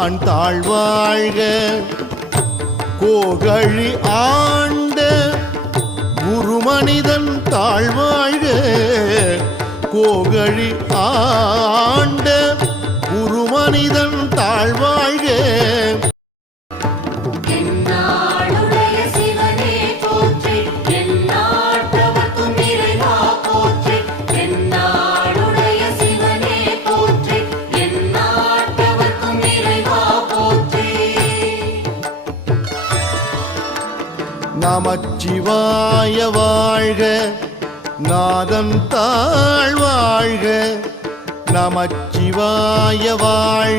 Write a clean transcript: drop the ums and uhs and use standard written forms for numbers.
ஆண் தாழ்வாழ்க கோகழி ஆண்ட குருமனிதன் தாழ்வாழ்க கோகழி ஆண்ட குருமனிதன் தாழ்வாழ்க நமச்சிவாய வாழ்க நாதன் தாழ்வாழ்க நமச்சிவாய வாழ்க